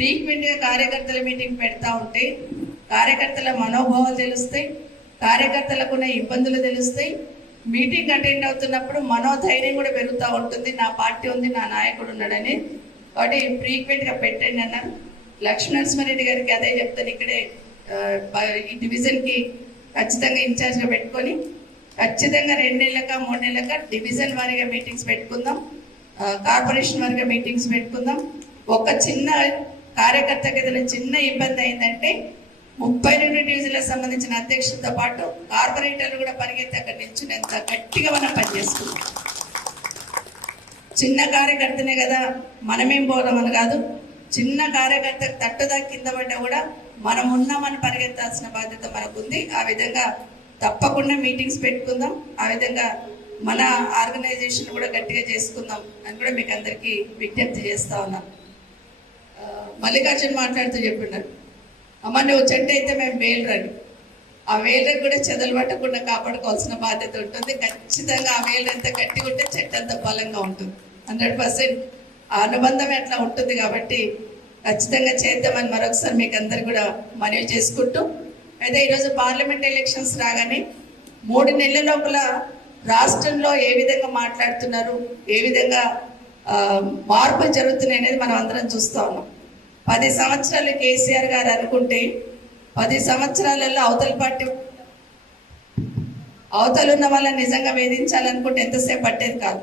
ఫ్రీక్వెంట్గా కార్యకర్తల మీటింగ్ పెడతా ఉంటే కార్యకర్తల మనోభావాలు తెలుస్తాయి, కార్యకర్తలకు ఉన్న ఇబ్బందులు తెలుస్తాయి. మీటింగ్ అటెండ్ అవుతున్నప్పుడు మనోధైర్యం కూడా పెరుగుతూ ఉంటుంది. నా పార్టీ ఉంది, నా నాయకుడు ఉన్నాడని. కాబట్టి ఫ్రీక్వెంట్గా పెట్టండి అన్నారు. లక్ష్మీనరసింహారెడ్డి గారికి అదే చెప్తాను. ఇక్కడే ఈ డివిజన్కి ఖచ్చితంగా ఇన్ఛార్జ్గా పెట్టుకొని ఖచ్చితంగా 2 నెలలక 3 నెలలక డివిజన్ వారీగా మీటింగ్స్ పెట్టుకుందాం, కార్పొరేషన్ వారీగా మీటింగ్స్ పెట్టుకుందాం. ఒక చిన్న కార్యకర్తకి ఏదైనా చిన్న ఇబ్బంది అయిందంటే 32 డివిజన్లకు సంబంధించిన అధ్యక్షులతో పాటు కార్పొరేటర్లు కూడా పరిగెత్తి అక్కడ నిల్చునేంత గట్టిగా మనం పనిచేస్తున్నాం. చిన్న కార్యకర్తనే కదా, మనమేం పోదామని కాదు. చిన్న కార్యకర్త తట్టుదా కింద పడ్డా కూడా మనం ఉన్నామని పరిగెత్తాల్సిన బాధ్యత మనకుంది. ఆ విధంగా తప్పకుండా మీటింగ్స్ పెట్టుకుందాం. ఆ విధంగా మన ఆర్గనైజేషన్ కూడా గట్టిగా చేసుకుందాం అని కూడా మీకు అందరికీ విజ్ఞప్తి చేస్తా ఉన్నా. మల్లికార్జున్ మాట్లాడుతూ చెప్పినారు, అమ్మ నువ్వు చెట్టు అయితే మేము వేలరని. ఆ వేలరకు కూడా చెదలు పట్టకుండా కాపాడుకోవాల్సిన బాధ్యత ఉంటుంది. ఖచ్చితంగా ఆ వేలు ఎంత గట్టిగా ఉంటే చెట్టు అంత బలంగా ఉంటుంది. 100% ఆ అనుబంధం అట్లా ఉంటుంది. కాబట్టి ఖచ్చితంగా చేద్దామని మరొకసారి మీకు అందరు కూడా మనవి చేసుకుంటూ, అయితే ఈరోజు పార్లమెంట్ ఎలక్షన్స్ రాగానే 3 నెలల లోపల రాష్ట్రంలో ఏ విధంగా మాట్లాడుతున్నారు, ఏ విధంగా మార్పులు జరుగుతున్నాయి అనేది మనం అందరం చూస్తూ ఉన్నాం. 10 సంవత్సరాలు కేసీఆర్ గారు అనుకుంటే 10 సంవత్సరాలలో అవతల ఉన్న వాళ్ళని నిజంగా వేధించాలనుకుంటే ఎంతసేపు పట్టేది కాదు.